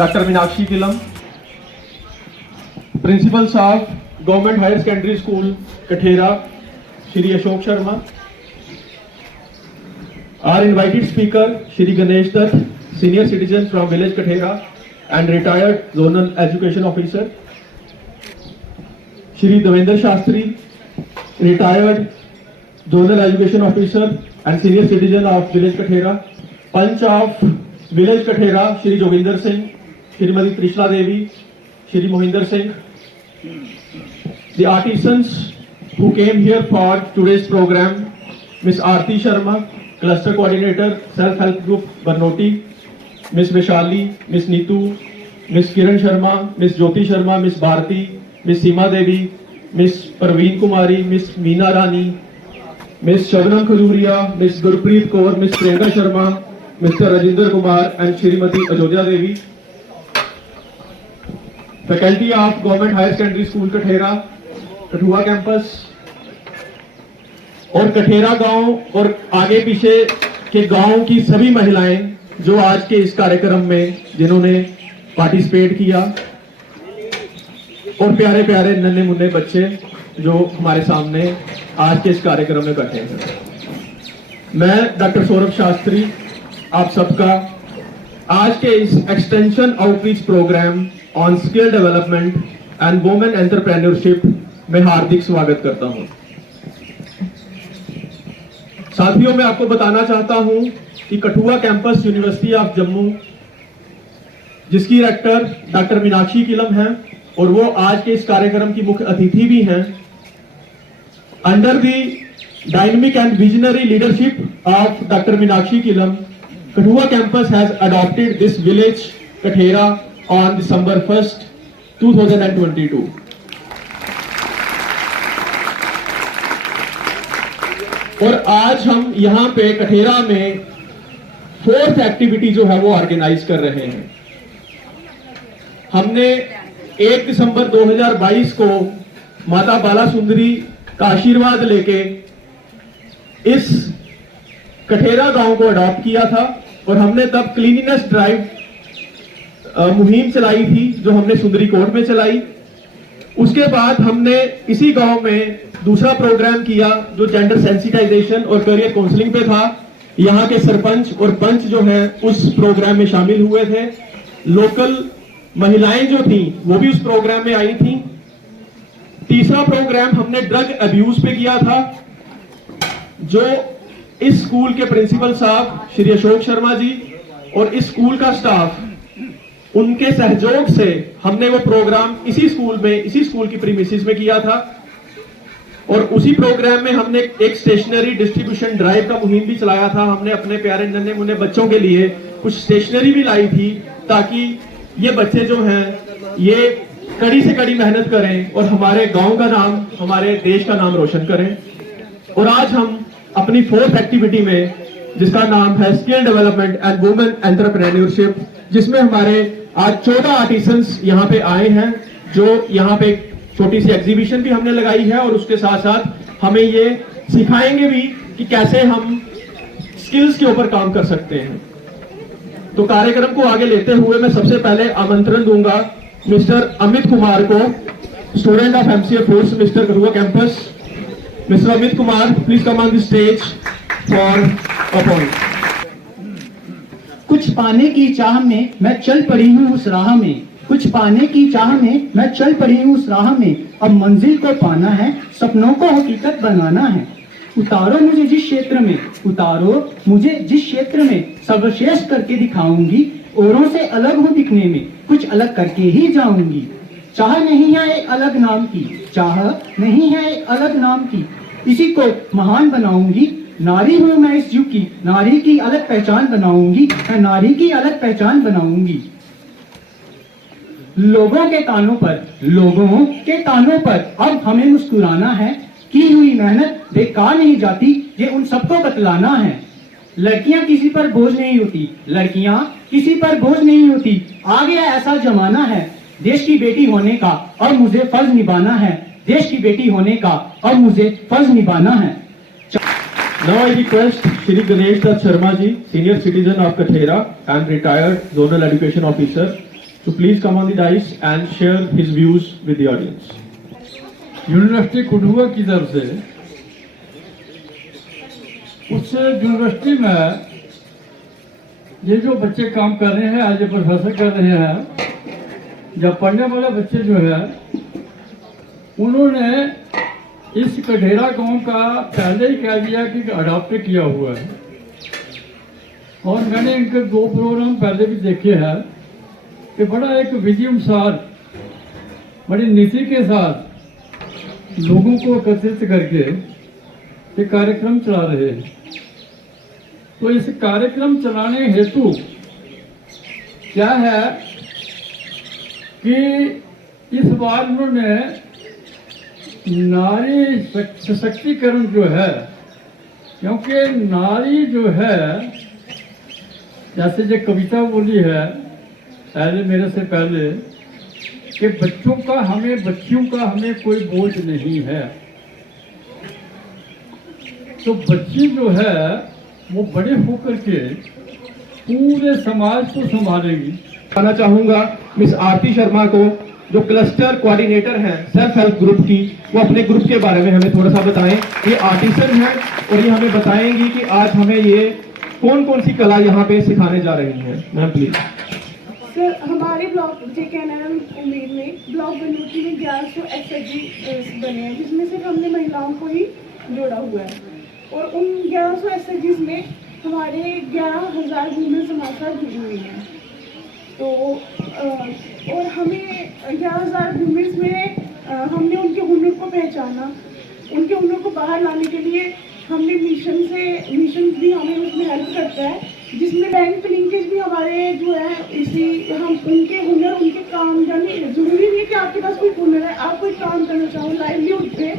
Dr. Meenakshi Kilam, Principals of Government Higher Secondary School, Kathera, Shri Ashok Sharma. Our invited speaker, Shri Ganesh Dutt, Senior Citizen from Village Kathera and retired Zonal Education Officer. Shri Devendra Shastri, retired Zonal Education Officer and Senior Citizen of Village Kathera. Panch of Village Kathera, Shri Joginder Singh, Shrimati Trishna Devi, Shri Mohinder Singh. The artisans who came here for today's program, Ms. Aarti Sharma, Cluster Coordinator, Self-Help Group, Barnoti, Ms. Vishali, Ms. Neetu, Ms. Kiran Sharma, Ms. Jyoti Sharma, Ms. Bharti, Ms. Seema Devi, Ms. Parveen Kumari, Ms. Meena Rani, Ms. Shabnam Khajuria, Ms. Gurpreet Kaur, Ms. Priyanka Sharma, Mr. Rajinder Kumar and Shrimati Ajodhya Devi. Faculty of Government Higher Secondary School Kathera, Kathua campus और कठेरा गांव और आगे पीछे के गांव की सभी महिलाएं जो आज के इस कार्यक्रम में जिन्होंने पार्टिसिपेट किया और प्यारे प्यारे नन्हे मुन्ने बच्चे जो हमारे सामने आज के इस कार्यक्रम में बैठे हैं। मैं डॉक्टर सौरभ शास्त्री आप सबका आज के इस extension outreach programme on skill development and women entrepreneurship में हार्दिक स्वागत करता हूं। साथियों, मैं आपको बताना चाहता हूं कि Kathua campus university of Jammu जिसकी रेक्टर डॉक्टर मीनाक्षी किलम हैं और वो आज के इस कार्यक्रम की मुख्य अतिथि भी हैं, under the dynamic and visionary leadership of doctor Meenakshi Kilam, Kathua campus has adopted this village Kathera on December 1st, 2022. और आज हम यहाँ पे कठेरा में फोर्थ एक्टिविटी जो है वो ऑर्गेनाइज कर रहे हैं। हमने 1 दिसंबर 2022 को माता बाला सुंदरी का आशीर्वाद लेके इस कठेरा गांव को अडॉप्ट किया था और हमने तब क्लीनिनेस ड्राइव मुहिम चलाई थी जो हमने सुंदरी कोट में चलाई। उसके बाद हमने इसी गांव में दूसरा प्रोग्राम किया जो जेंडर सेंसिटाइजेशन और करियर काउंसलिंग पे था। यहाँ के सरपंच और पंच जो हैं उस प्रोग्राम में शामिल हुए थे। लोकल महिलाएं जो थी वो भी उस प्रोग्राम में आई थी। तीसरा प्रोग्राम हमने ड्रग अब्यूज पे किया था जो इस स्कूल के प्रिंसिपल साहब श्री अशोक शर्मा जी और इस स्कूल का स्टाफ उनके सहयोग से हमने वो प्रोग्राम इसी स्कूल की प्रीमिसेस में किया था। और उसी प्रोग्राम में हमने एक स्टेशनरी डिस्ट्रीब्यूशन ड्राइव का मुहिम भी चलाया था। हमने अपने प्यारे नन्हे मुन्ने बच्चों के लिए कुछ स्टेशनरी भी लाई थी ताकि ये बच्चे जो हैं ये कड़ी से कड़ी मेहनत करें और हमारे गांव का नाम, हमारे देश का नाम रोशन करें। और आज हम अपनी फोर्थ एक्टिविटी में जिसका नाम है skill development and women entrepreneurship, जिसमें हमारे आज 14 आर्टिसंस यहाँ पे आए हैं जो यहाँ पे छोटी सी एग्जीबिशन भी हमने लगाई है और उसके साथ साथ हमें ये सिखाएंगे भी कि कैसे हम स्किल्स के ऊपर काम कर सकते हैं। तो कार्यक्रम को आगे लेते हुए मैं सबसे पहले आमंत्रण दूंगा मिस्टर अमित कुमार को, student of MCA force mister Kathua campus. Mister Amit Kumar, please come on the stage for a point. कुछ पाने की चाह में मैं चल पड़ी हूँ उस राह में, कुछ पाने की चाह में मैं चल पड़ी हूँ उस राह में। अब मंजिल को पाना है, सपनों को हकीकत बनाना है। उतारो मुझे जिस क्षेत्र में, उतारो मुझे जिस क्षेत्र में, सर्वश्रेष्ठ करके दिखाऊंगी। औरों से अलग हूँ दिखने में, कुछ अलग करके ही जाऊंगी। चाह नहीं है एक अलग नाम की, चाह नहीं है एक अलग नाम की, इसी को महान बनाऊंगी। नारी हूँ मैं इस युग की, नारी की अलग पहचान बनाऊंगी, मैं नारी की अलग पहचान बनाऊंगी। लोगों के तानों पर अब हमें मुस्कुराना है। की हुई मेहनत बेकार नहीं जाती, ये उन सबको बतलाना है। लड़कियां किसी पर बोझ नहीं होती, लड़कियां किसी पर बोझ नहीं होती। आ गया ऐसा जमाना है देश की बेटी होने का, और मुझे फर्ज निभाना है। देश की बेटी होने का और मुझे फर्ज निभाना है। Now I request Shri Ganesh Dutt Sharma ji, Senior Citizen of Kathera and retired Zonal Education Officer, So please come on the dais and share his views with the audience. University Kathua की तरफ से उस university में ये जो बच्चे काम कर रहे हैं, आज ये प्रोफेसर कर रहे हैं, जब पढ़ने वाले बच्चे जो है उन्होंने इस कठेरा गांव का पहले ही कह दिया कि अडॉप्ट किया हुआ है। और मैंने इनके 2 प्रोग्राम पहले भी देखे हैं कि बड़ा एक विजयम साथ, बड़ी नीति के साथ लोगों को एकत्रित करके ये कार्यक्रम चला रहे हैं। तो इस कार्यक्रम चलाने हेतु क्या है कि इस बार उन्होंने नारी सशक्तिकरण जो है, क्योंकि नारी जो है, जैसे जो कविता बोली है पहले मेरे से पहले कि बच्चियों का हमें कोई बोझ नहीं है। तो बच्ची जो है वो बड़े होकर के पूरे समाज को संभालेगी। आना चाहूंगा मिस आरती शर्मा को, जो क्लस्टर कोऑर्डिनेटर हैं सेल्फ हेल्प ग्रुप की, वो अपने ग्रुप के बारे में हमें थोड़ा सा बताएं। ये आर्टिसन हैं और ये हमें बताएंगी कि आज हमें ये कौन कौन सी कला यहाँ पे सिखाने जा रही हैं। Ma'am please. सर, हमारे ब्लॉक JKNM उम्मीद में ब्लॉक बनूटी में 1100 SHG बने हैं, जिसमें सिर्फ हमने महिलाओं को ही जोड़ा हुआ है। और उन 1100 SHGs में हमारे 11,000 वुमेन्स हमारे साथ जुड़ी हुई हैं। तो और हमें 11,000 वुमेन्स में हमने उनके हुनर को पहचाना, उनके हुनर को बाहर लाने के लिए हमने मिशन भी हमें उसमें हेल्प करता है, जिसमें बैंक लिंकेज भी हमारे जो है इसी हम उनके हुनर, उनके काम, यानी जरूरी नहीं है कि आपके पास कोई हुनर है, आप कोई काम करना चाहो लाइवलीहुड पे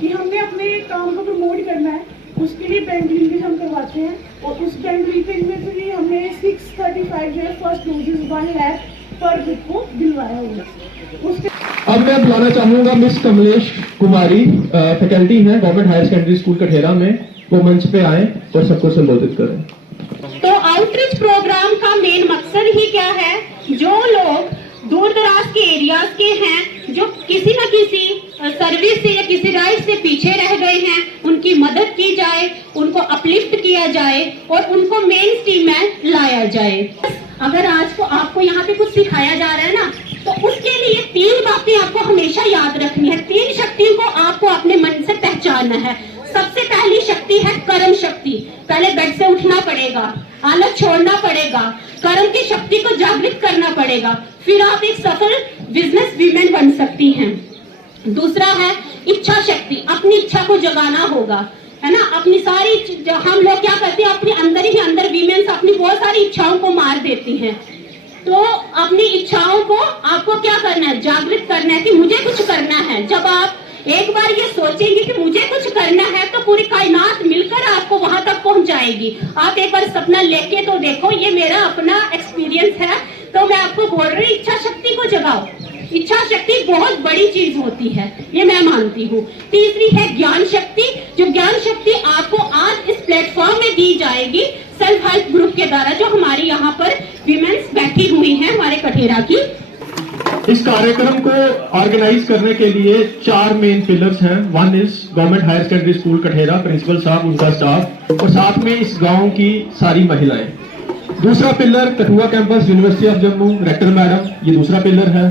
कि हमने अपने काम को प्रमोट करना है, उसके लिए बैंक लिंकेज हम करवाते हैं। और उस बैंक लिंकेज में से भी हमने 635 जो है फर्स्ट डोजेज 1 लाख पर ग्रुप को दिलवाया हुआ। उसके अब मैं बुलाना चाहूंगा मिस कमलेश कुमारी, फैकल्टी हैं गवर्नमेंट हायर सेकेंडरी स्कूल कठेरा में, वो मंच पे आए और सबको संबोधित करें। तो आउटरीच प्रोग्राम का मेन मकसद ही क्या है, जो लोग दूर दराज के एरियाज के हैं, जो किसी न किसी सर्विस से या किसी राइट से पीछे रह गए हैं, उनकी मदद की जाए, उनको अपलिफ्ट किया जाए और उनको मेन स्ट्रीम में लाया जाए। अगर आज को आपको यहाँ पे कुछ सिखाया जा रहा है ना, तो उसके लिए 3 बातें आपको हमेशा याद रखनी है। 3 शक्तियों को आपको अपने मन से पहचानना है। सबसे पहली शक्ति है कर्म शक्ति। पहले बेड से उठना पड़ेगा, आलस छोड़ना पड़ेगा, कर्म की शक्ति को जागृत करना पड़ेगा, फिर आप एक सफल बिजनेस वीमेन बन सकती हैं। दूसरा है इच्छा शक्ति, अपनी इच्छा को जगाना होगा, है ना। अपनी सारी हम लोग क्या करते हैं, अपने अंदर ही अंदर वीमेन्स अपनी बहुत सारी इच्छाओं को मार देती हैं। तो अपनी इच्छाओं को आपको क्या करना है, जागृत करना है कि मुझे कुछ करना है। जब आप एक बार ये सोचेंगे कि मुझे कुछ करना है, तो पूरी कायनात मिलकर आपको वहां तक पहुंचाएगी। आप एक बार सपना लेके तो देखो, ये मेरा अपना एक्सपीरियंस है, तो मैं आपको बोल रही हूँ इच्छा शक्ति को जगाओ। इच्छा शक्ति बहुत बड़ी चीज होती है, ये मैं मानती हूँ। तीसरी है ज्ञान शक्ति, जो ज्ञान शक्ति आपको आज इस प्लेटफॉर्म में दी जाएगी सेल्फ हेल्प ग्रुप के द्वारा, जो हमारी यहाँ पर विमेन्स बैठी हुई हैं हमारे कठेरा की। इस कार्यक्रम को ऑर्गेनाइज करने के लिए 4 मेन पिलर्स हैं। 1 is government higher secondary school Kathera, principal साहब, उनका स्टाफ और साथ में इस गांव की सारी महिलाएं। दूसरा pillar Kathua campus university of Jammu, rector madam, ये दूसरा पिलर है।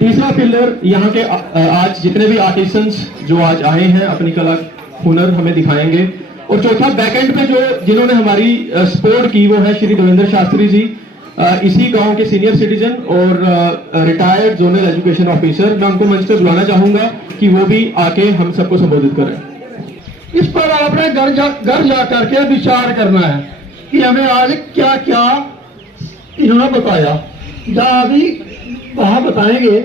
तीसरा पिलर यहाँ के आज जितने भी आर्टिसंस जो आज आए हैं अपनी कला हुनर हमें दिखाएंगे। और चौथा बैकएंड पे जो जिन्होंने हमारी सपोर्ट की वो है श्री देवेंद्र शास्त्री जी, इसी गांव के सीनियर सिटीजन और रिटायर्ड जोनल एजुकेशन ऑफिसर। मैं उनको मंच पे बुलाना चाहूंगा कि वो भी आके हम सबको संबोधित करें। इस पर आपने घर जा करके विचार करना है कि हमें आज क्या क्या इन्होंने बताया, या अभी वहां बताएंगे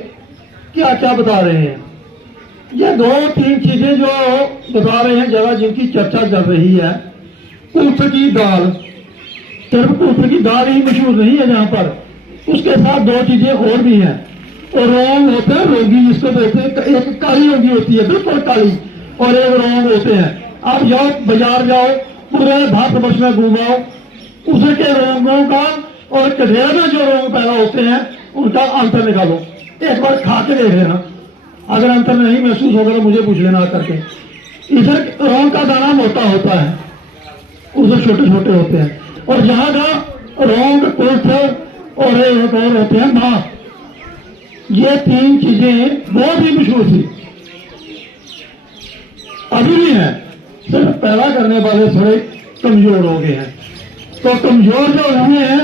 क्या क्या बता रहे हैं। ये 2-3 चीजें जो बता रहे हैं जगह जिनकी चर्चा चल रही है। कुल्थ की दाल, सिर्फ कुल्थ की दाल ही मशहूर नहीं है यहाँ पर, उसके साथ 2 चीजें और भी हैं। और रोंग होते हैं, रोगी जिसको बोलते हैं, एक काली रोगी होती है बिल्कुल काली, और एक रोंग होते हैं। आप जाओ बाजार जाओ, पूरे भारतवर्ष में घूमाओ, उसके रोंगों का और कठेरा में जो रोंग पैदा होते हैं उनका अंतर निकालो, एक बार खा के देख लेना, अगर अंतर नहीं महसूस होगा तो मुझे पूछ लेना करके। इधर रौंग का दाना मोटा होता है, उधर छोटे छोटे होते हैं, और यहाँ का रौंग, कुल्थ और एक और होते हैं माँ। ये तीन चीजें बहुत ही मशहूर थी, अभी भी है, सिर्फ पैदा करने वाले थोड़े कमजोर हो गए हैं। तो कमजोर जो हुए हैं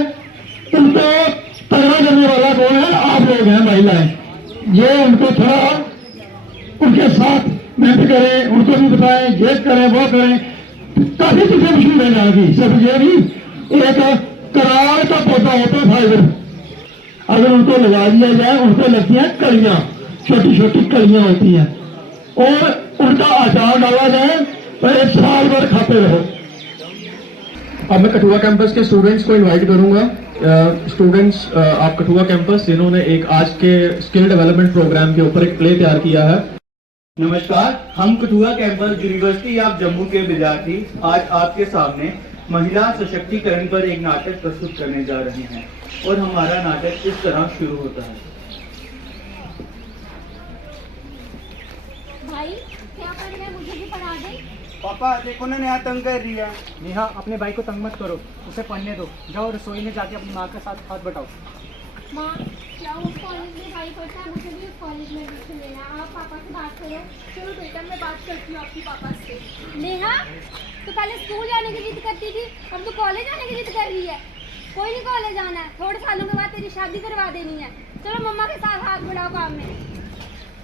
उनको तगड़ा करने वाला कौन है? आप लोग हैं, महिलाएं। ये उनको थोड़ा उनके साथ मेहनत करें, उनको भी बताएं, ये करें वो करें। काफी चीजें मशहूर है यहाँ की, सिर्फ ये नहीं, एक करार का पौधा होता है फाइबर, अगर उनको लगा दिया जाए उनको लगती हैं कलियां, छोटी छोटी कलियां होती हैं, और उनका अचार डाला जाए तो एक साल भर खाते रहो। अब मैं कठुआ कैंपस के स्टूडेंट्स को इनवाइट करूंगा। स्टूडेंट्स, आप कठुआ कैंपस जिन्होंने एक आज के स्किल डेवलपमेंट प्रोग्राम के ऊपर एक प्ले तैयार किया है। नमस्कार, हम Kathua campus university of Jammu के विद्यार्थी आज आपके सामने महिला सशक्तिकरण पर एक नाटक प्रस्तुत करने जा रहे हैं, और हमारा नाटक इस तरह शुरू होता है। भाई क्या करना है, मुझे भी पढ़ा दे। पापा देखो ना नेहा तंग कर रही है। नेहा, अपने भाई को तंग मत करो, उसे पढ़ने दो। जाओ रसोई में जाके अपनी माँ के साथ हाथ बटाओ। माँ, क्या उस कॉलेज में भाई पढ़ता है? मुझे भी उस कॉलेज में एडमिशन लेना है। आप पापा से बात करो। चलो बेटा, मैं बात करती हूँ आपके पापा से। नेहा, तो पहले स्कूल जाने की जिद करती थी, अब तो कॉलेज जाने की जिद कर रही है। कोई नहीं, कॉलेज जाना है, थोड़े सालों के बाद तेरी शादी करवा देनी है। चलो मम्मा के साथ हाथ बढ़ाओ काम में।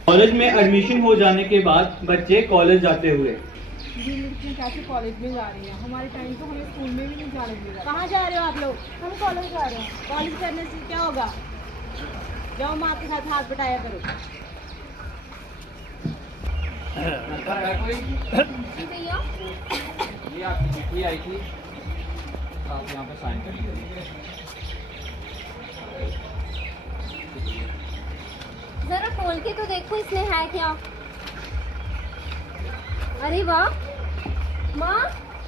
कॉलेज में एडमिशन हो जाने के बाद बच्चे कॉलेज जाते हुए। जी लड़कियाँ कैसे कॉलेज में जा रही हैं? हमारे टाइम तो हमें स्कूल में भी नहीं जाने दिया। कहाँ जा रहे हो आप लोग? हम कॉलेज जा रहे हैं। कॉलेज करने से क्या होगा? जाओ माँ के साथ हाथ बटाया करो। जी भैया, ये आपकी चिट्ठी आई थी, आप यहाँ पर साइन करिए। जरा खोल के तो देखो इसमें है क्या। अरे वाह माँ,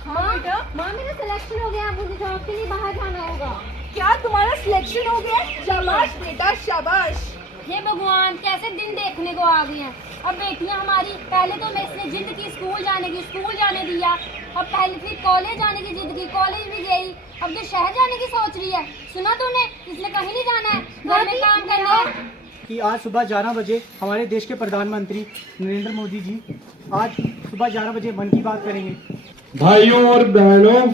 हाँ बेटा। माँ मेरा सिलेक्शन हो गया, मुझे जॉब के लिए बाहर जाना होगा। क्या तुम्हारा सिलेक्शन हो गया? शाबाश बेटा, शाबाश। हे भगवान, कैसे दिन देखने को आ गए हैं। अब बेटियां हमारी, पहले तो मैं इसने जिद की स्कूल जाने की, स्कूल जाने दिया। अब पहले फिर कॉलेज जाने की जिद की, कॉलेज भी गई। अब तो शहर जाने की सोच रही है। सुना तूने, इसने कहीं नहीं जाना है, घर में काम करना है। कि आज सुबह 11 बजे हमारे देश के प्रधानमंत्री नरेंद्र मोदी जी आज सुबह 11 बजे मन की बात करेंगे। भाइयों और बहनों,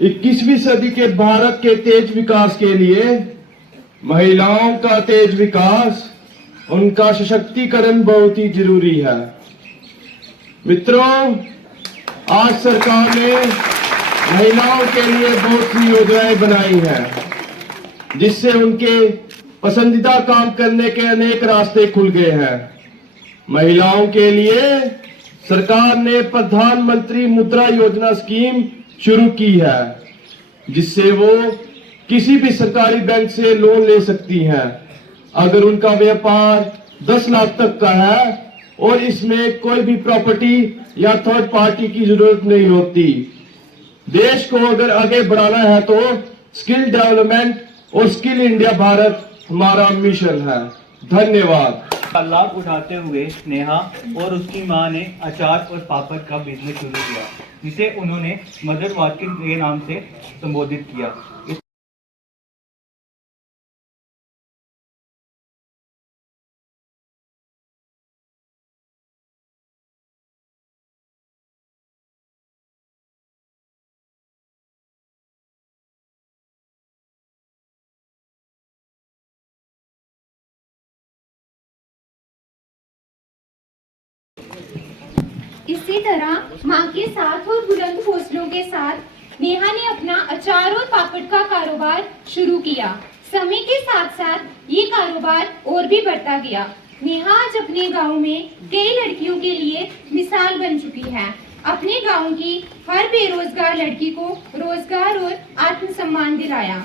21वीं सदी के भारत के तेज विकास के लिए महिलाओं का तेज विकास, उनका सशक्तिकरण बहुत ही जरूरी है। मित्रों, आज सरकार ने महिलाओं के लिए बहुत सी योजनाएं बनाई हैं, जिससे उनके पसंदीदा काम करने के अनेक रास्ते खुल गए हैं। महिलाओं के लिए सरकार ने प्रधानमंत्री मुद्रा योजना स्कीम शुरू की है, जिससे वो किसी भी सरकारी बैंक से लोन ले सकती हैं अगर उनका व्यापार 10 लाख तक का है और इसमें कोई भी प्रॉपर्टी या थर्ड पार्टी की जरूरत नहीं होती। देश को अगर आगे बढ़ाना है तो स्किल डेवलपमेंट और स्किल इंडिया भारत हमारा मिशन है। धन्यवाद। का लाभ उठाते हुए नेहा और उसकी मां ने अचार और पापड़ का बिजनेस शुरू किया, जिसे उन्होंने मदर वाटकिन के नाम से संबोधित किया। इसी तरह मां के साथ और बुलंद हौसलों के साथ नेहा ने अपना अचार और पापड़ का कारोबार शुरू किया। समय के साथ साथ ये कारोबार और भी बढ़ता गया। नेहा आज अपने गांव में कई लड़कियों के लिए मिसाल बन चुकी है। अपने गांव की हर बेरोजगार लड़की को रोजगार और आत्मसम्मान दिलाया।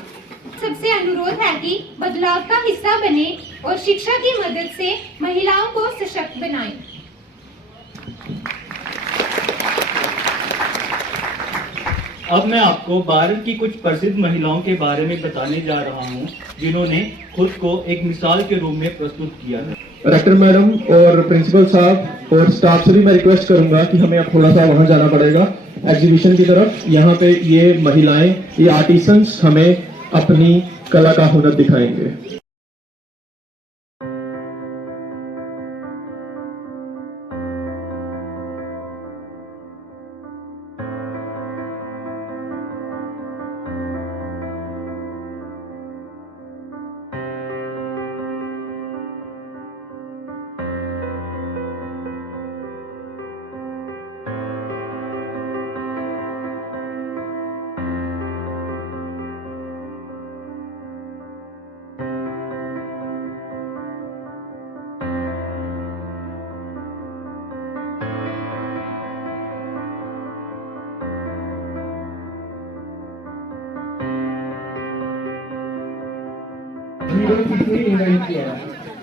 सबसे अनुरोध है कि बदलाव का हिस्सा बने और शिक्षा की मदद से महिलाओं को सशक्त बनाएं। अब मैं आपको भारत की कुछ प्रसिद्ध महिलाओं के बारे में बताने जा रहा हूँ, जिन्होंने खुद को एक मिसाल के रूप में प्रस्तुत किया है। डायरेक्टर मैडम और प्रिंसिपल साहब और स्टाफ से भी मैं रिक्वेस्ट करूंगा कि हमें अब थोड़ा सा वहां जाना पड़ेगा एग्जीबिशन की तरफ। यहाँ पे ये महिलाएं, ये आर्टिसंस हमें अपनी कला का हुनर दिखाएंगे।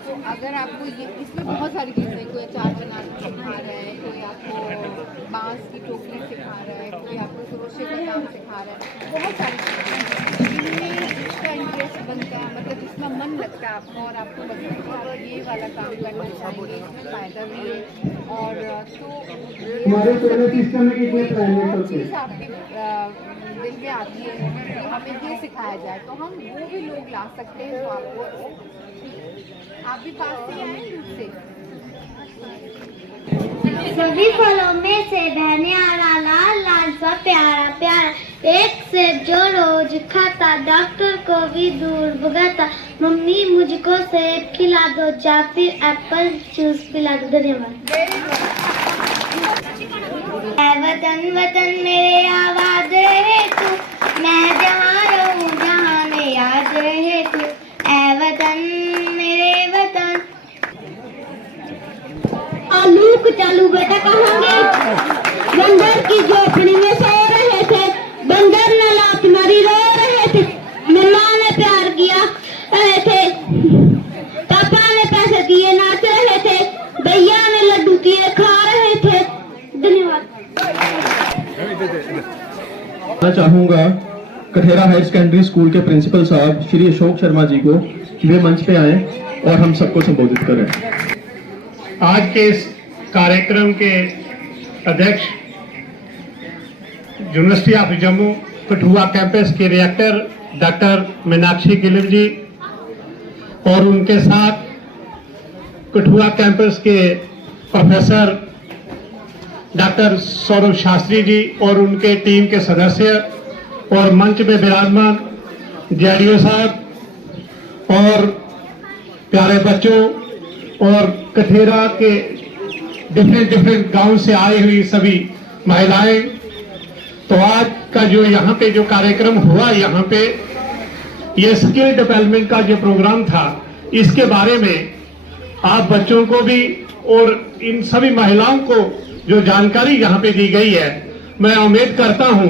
तो अगर आपको ये इसमें बहुत सारी चीज़ें, कोई अचार बनाना सिखा रहा है, कोई आपको बांस की टोकरी सिखा रहा है, कोई आपको क्रोशे का काम सिखा रहा है, बहुत सारी चीज़ें जिनमें इसका इंटरेस्ट बनता है, मतलब जिसमें मन लगता है आपको और आपको लगता है कि आप ये वाला काम करना चाहेंगे, इसमें फ़ायदा भी है। और तो हमारे सोलर सिस्टम में कितने प्लैनेट होते चीज़ आपके दिल में आती है कि हमें ये सिखाया जाए, तो हम वो भी लोग ला सकते हैं जो आपको, आप भी पास से आए दूर से। सभी फलों में से बहने आ रहा लाल लाल सा प्यारा प्यारा, एक सेब जो रोज खाता डॉक्टर को भी दूर भगाता। मम्मी मुझको सेब खिला दो या फिर एप्पल जूस पिला दो। धन्यवाद। ऐ वतन वतन मेरे आवाज रहे तू, मैं जहाँ रहूँ जहाँ में याद रहे तू। ऐ वतन मेरे वतन। आलू चालू बेटा कहाँ गए? बंदर की झोपड़ी में सो रहे थे, बंदर ने लात मारी रो रहे थे। मम्मा ने प्यार किया रहे थे, पापा ने पैसे दिए नाच रहे थे, भैया ने लड्डू किए खा रहे थे। धन्यवाद। मैं चाहूंगा कठेरा हायर सेकेंडरी स्कूल के प्रिंसिपल साहब श्री अशोक शर्मा जी को वे मंच पे आए और हम सबको संबोधित करें। आज के इस कार्यक्रम के अध्यक्ष university of Jammu Kathua campus के डायरेक्टर डॉक्टर मीनाक्षी गिलिम जी और उनके साथ कठुआ कैंपस के प्रोफेसर डॉक्टर सौरभ शास्त्री जी और उनके टीम के सदस्य और मंच में विराजमान जेडीओ साहब और प्यारे बच्चों और कठेरा के डिफरेंट गांव से आई हुई सभी महिलाएं। तो आज का जो यहाँ पे जो कार्यक्रम हुआ, यहाँ पे ये स्किल डेवलपमेंट का जो प्रोग्राम था, इसके बारे में आप बच्चों को भी और इन सभी महिलाओं को जो जानकारी यहाँ पे दी गई है, मैं उम्मीद करता हूँ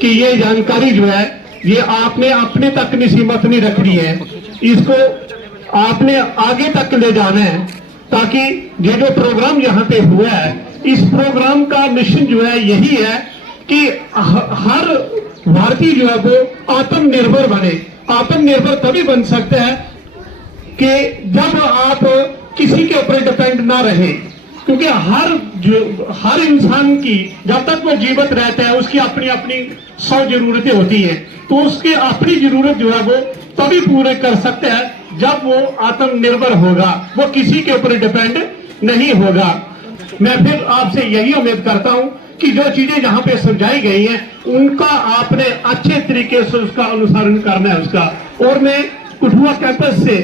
कि ये जानकारी जो है ये आपने अपने तक सीमित नहीं रखनी है, इसको आपने आगे तक ले जाना है, ताकि ये जो प्रोग्राम यहाँ पे हुआ है, इस प्रोग्राम का मिशन जो है यही है कि हर भारतीय जो है वो आत्मनिर्भर बने। आत्मनिर्भर तभी बन सकता है कि जब आप किसी के ऊपर डिपेंड ना रहे, क्योंकि हर इंसान की जब तक वो जीवित रहता है उसकी अपनी अपनी 100 जरूरतें होती हैं, तो उसकी अपनी जरूरत जो है वो तभी पूरे कर सकता है जब वो आत्मनिर्भर होगा, वो किसी के ऊपर डिपेंड नहीं होगा। मैं फिर आपसे यही उम्मीद करता हूं कि जो चीजें यहाँ पे समझाई गई हैं उनका आपने अच्छे तरीके से उसका अनुसरण करना है उसका। और मैं कठुआ कैंपस से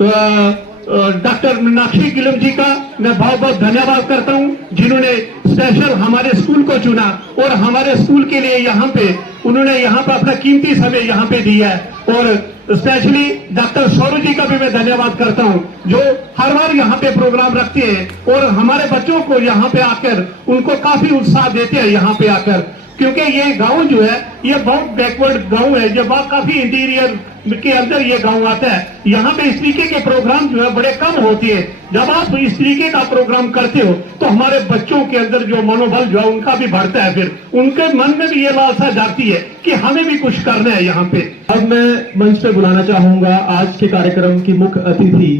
डॉक्टर मीनाक्षी गिलिम जी का मैं बहुत बहुत धन्यवाद करता हूं, जिन्होंने स्पेशल हमारे स्कूल को चुना और हमारे स्कूल के लिए यहाँ पे उन्होंने यहाँ पे अपना कीमती समय यहाँ पे दिया है। और स्पेशली डॉक्टर सौरभ जी का भी मैं धन्यवाद करता हूँ, जो हर बार यहाँ पे प्रोग्राम रखते हैं और हमारे बच्चों को यहाँ पे आकर उनको काफी उत्साह देते हैं यहाँ पे आकर, क्योंकि ये गांव जो है ये बहुत बैकवर्ड गांव है, ये काफी इंटीरियर के अंदर ये गांव आता है। यहाँ पे इस तरीके के प्रोग्राम जो है बड़े कम होते हैं। जब आप इस तरीके का प्रोग्राम करते हो तो हमारे बच्चों के अंदर जो मनोबल जो है उनका भी बढ़ता है, फिर उनके मन में भी ये लालसा जाती है कि हमें भी कुछ करना है यहाँ पे। अब मैं मंच पे बुलाना चाहूंगा आज के कार्यक्रम की मुख्य अतिथि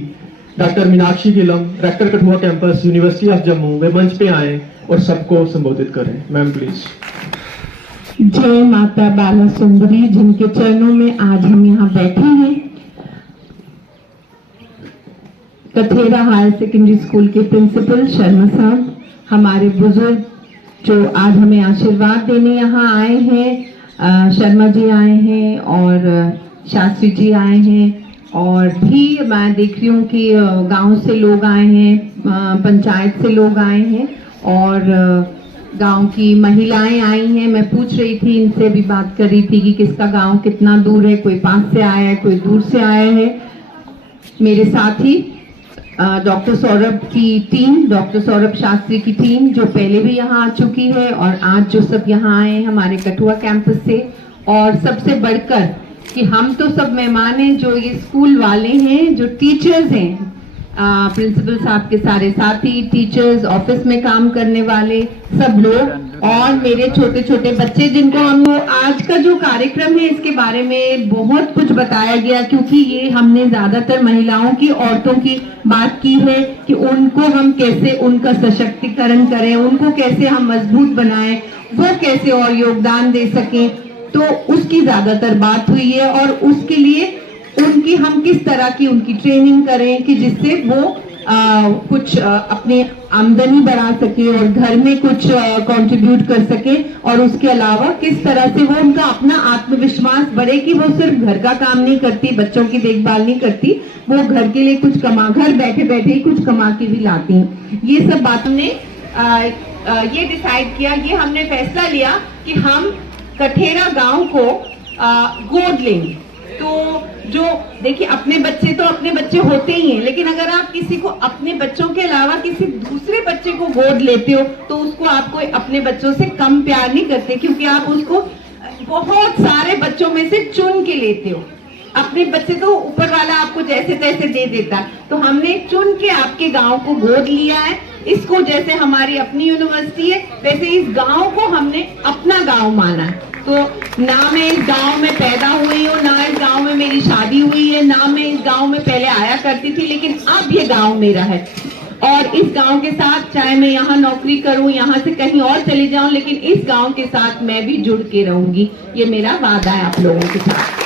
doctor Meenakshi Gilam, rector Kathua campus, university of Jammu. वे मंच पे आए और सबको संबोधित करें। Ma'am please. जय माता बाला सुंदरी, जिनके चरणों में आज हम यहाँ बैठे हैं। कथेरा हायर सेकेंडरी स्कूल के प्रिंसिपल शर्मा साहब, हमारे बुजुर्ग जो आज हमें आशीर्वाद देने यहाँ आए हैं, शर्मा जी आए हैं और शास्त्री जी आए हैं, और भी मैं देख रही हूँ कि गांव से लोग आए हैं, पंचायत से लोग आए हैं और गांव की महिलाएं आई हैं। मैं पूछ रही थी, इनसे भी बात कर रही थी कि किसका गांव कितना दूर है, कोई पास से आया है, कोई दूर से आया है। मेरे साथ ही डॉक्टर सौरभ की टीम, डॉक्टर सौरभ शास्त्री की टीम जो पहले भी यहाँ आ चुकी है, और आज जो सब यहाँ आए हैं हमारे कठुआ कैंपस से। और सबसे बढ़कर कि हम तो सब मेहमान हैं, जो ये स्कूल वाले हैं, जो टीचर्स हैं, प्रिंसिपल साहब के सारे साथी, टीचर्स, ऑफिस में काम करने वाले सब लोग, और मेरे छोटे छोटे बच्चे जिनको हम लोग आज का जो कार्यक्रम है इसके बारे में बहुत कुछ बताया गया, क्योंकि ये हमने ज्यादातर महिलाओं की, औरतों की बात की है कि उनको हम कैसे उनका सशक्तिकरण करें, उनको कैसे हम मजबूत बनाएं, वो कैसे और योगदान दे सकें, तो उसकी ज्यादातर बात हुई है। और उसके लिए उनकी हम किस तरह की उनकी ट्रेनिंग करें कि जिससे वो कुछ अपनी आमदनी बढ़ा सके और घर में कुछ कंट्रीब्यूट कर सके, और उसके अलावा किस तरह से वो उनका अपना आत्मविश्वास बढ़े कि वो सिर्फ घर का काम नहीं करती, बच्चों की देखभाल नहीं करती, वो घर के लिए कुछ घर बैठे बैठे ही कुछ कमा के भी लाती हैं। ये सब बात हमने ये डिसाइड किया, ये हमने फैसला लिया कि हम कठेरा गांव को गोद लेंगे। तो जो देखिए, अपने बच्चे तो अपने बच्चे होते ही हैं, लेकिन अगर आप किसी को अपने बच्चों के अलावा किसी दूसरे बच्चे को गोद लेते हो तो उसको आपको अपने बच्चों से कम प्यार नहीं करते, क्योंकि आप उसको बहुत सारे बच्चों में से चुन के लेते हो। अपने बच्चे तो ऊपर वाला आपको जैसे तैसे दे देता है, तो हमने चुन के आपके गांव को गोद लिया है। इसको जैसे हमारी अपनी यूनिवर्सिटी है, वैसे इस गांव को हमने अपना गांव माना है। तो ना मैं इस गांव में पैदा हुई हूँ, ना इस गांव में मेरी शादी हुई है, ना मैं इस गांव में पहले आया करती थी, लेकिन अब ये गांव मेरा है। और इस गांव के साथ, चाहे मैं यहाँ नौकरी करूँ, यहाँ से कहीं और चली जाऊं, लेकिन इस गांव के साथ मैं भी जुड़ के रहूंगी। ये मेरा वादा है आप लोगों के साथ,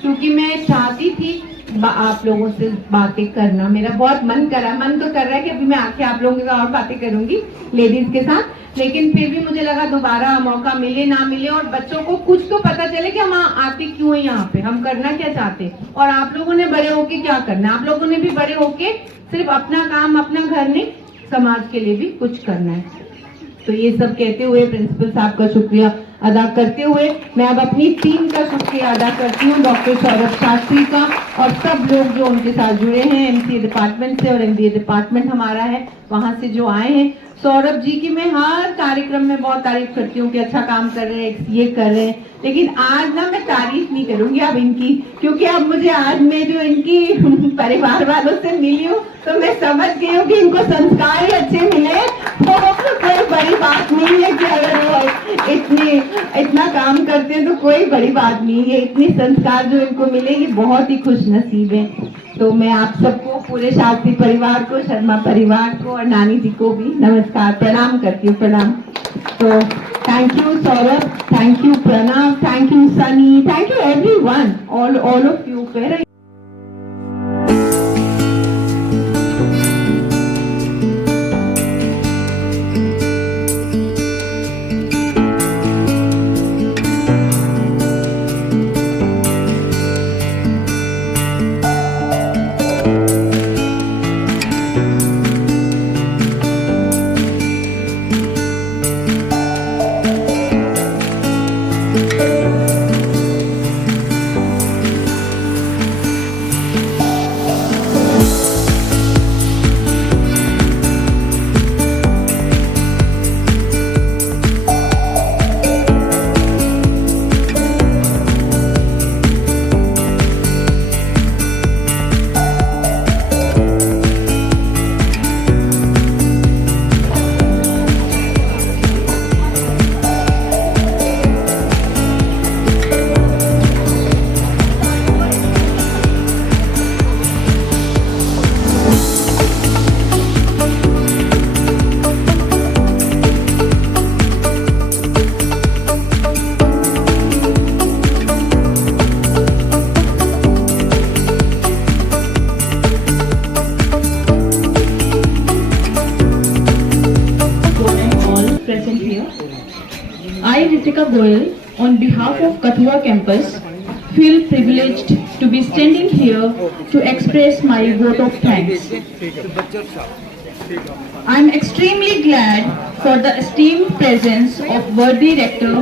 क्योंकि मैं चाहती थी आप लोगों से बातें करना, मेरा बहुत मन तो कर रहा है कि अभी मैं आके आप लोगों के साथ और बातें करूंगी लेडीज के साथ, लेकिन फिर भी मुझे लगा दोबारा मौका मिले ना मिले और बच्चों को कुछ तो पता चले कि हम आते क्यों है यहाँ पे, हम करना क्या चाहते हैं, और आप लोगों ने बड़े होके क्या करना है। आप लोगों ने भी बड़े होके सिर्फ अपना काम, अपना घर नहीं, समाज के लिए भी कुछ करना है। तो ये सब कहते हुए प्रिंसिपल साहब का शुक्रिया अदा करते हुए मैं अब अपनी टीम का शुक्रिया अदा करती हूँ, डॉक्टर सौरभ शास्त्री का और सब लोग जो उनके साथ जुड़े हैं, एमसीए डिपार्टमेंट से और एमबीए डिपार्टमेंट हमारा है वहां से जो आए हैं। सौरभ जी की मैं हर कार्यक्रम में बहुत तारीफ करती हूँ कि अच्छा काम कर रहे हैं, ये कर रहे हैं, लेकिन आज ना मैं तारीफ नहीं करूंगी अब इनकी, क्योंकि अब मुझे आज मैं जो इनकी परिवार वालों से मिली हूँ तो मैं समझ गई हूँ कि इनको संस्कार ही अच्छे मिले, तो कोई बड़ी बात नहीं है कि अगर वो इतना काम करते हैं तो कोई बड़ी बात नहीं है। इतनी संस्कार जो इनको मिले ये बहुत ही खुश नसीब है। तो मैं आप सबको, पूरे शास्त्री परिवार को, शर्मा परिवार को और नानी जी को भी नमस्कार, प्रणाम करती हूँ, प्रणाम। तो thank you Saurabh, thank you Pranav, thank you Sunny, thank you everyone, all of you. I, Ritika Goyal, on behalf of Kathua campus, feel privileged to be standing here to express my vote of thanks. I am extremely glad for the esteemed presence of worthy rector,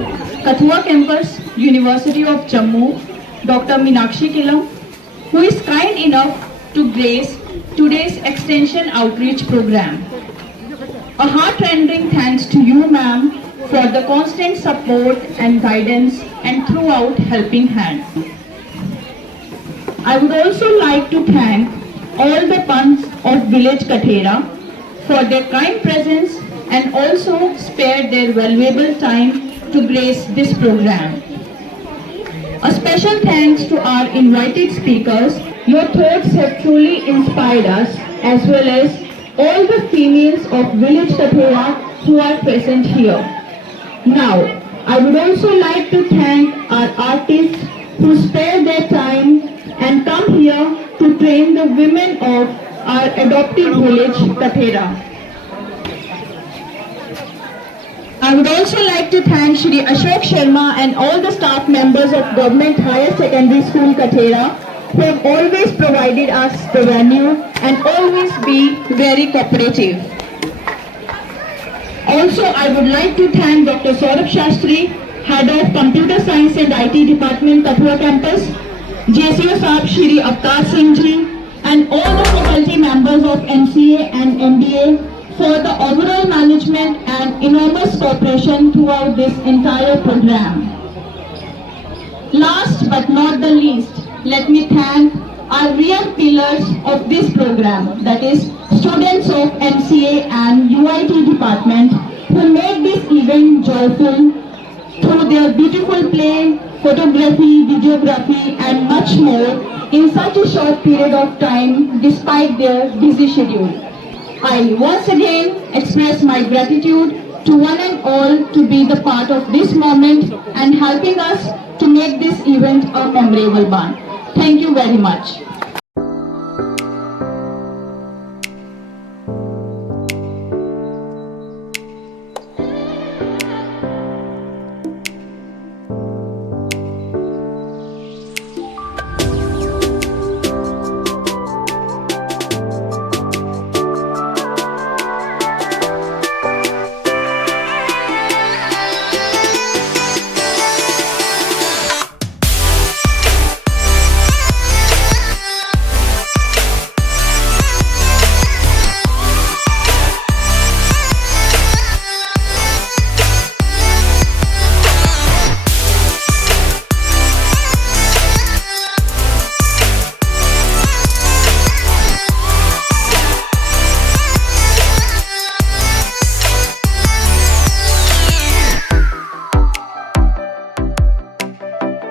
Kathua campus, University of Jammu, Dr. Meenakshi Kilam, who is kind enough to grace today's extension outreach program. A heart-rending thanks to you, ma'am, for the constant support and guidance and throughout helping hand. I would also like to thank all the punts of village Kathera for their kind presence and also spared their valuable time to grace this program. A special thanks to our invited speakers. Your thoughts have truly inspired us, as well as all the females of village Kathera who are present here. Now, I would also like to thank our artists who spare their time and come here to train the women of our adopted village Kathera. I would also like to thank Shri Ashok Sharma and all the staff members of Government Higher Secondary School Kathera who have always provided us the venue and always be very cooperative. Also, I would like to thank Dr. Saurabh Shastri, Head of Computer Science and IT Department, Kathua Campus, JCO Saab Shri Avtar Singh Ji, and all the faculty members of MCA and MBA for the overall management and enormous cooperation throughout this entire program. Last but not the least, let me thank our real pillars of this program, that is students of MCA and UIT department who made this event joyful through their beautiful play, photography, videography and much more in such a short period of time despite their busy schedule. I once again express my gratitude to one and all to be the part of this moment and helping us to make this event a memorable one. Thank you very much.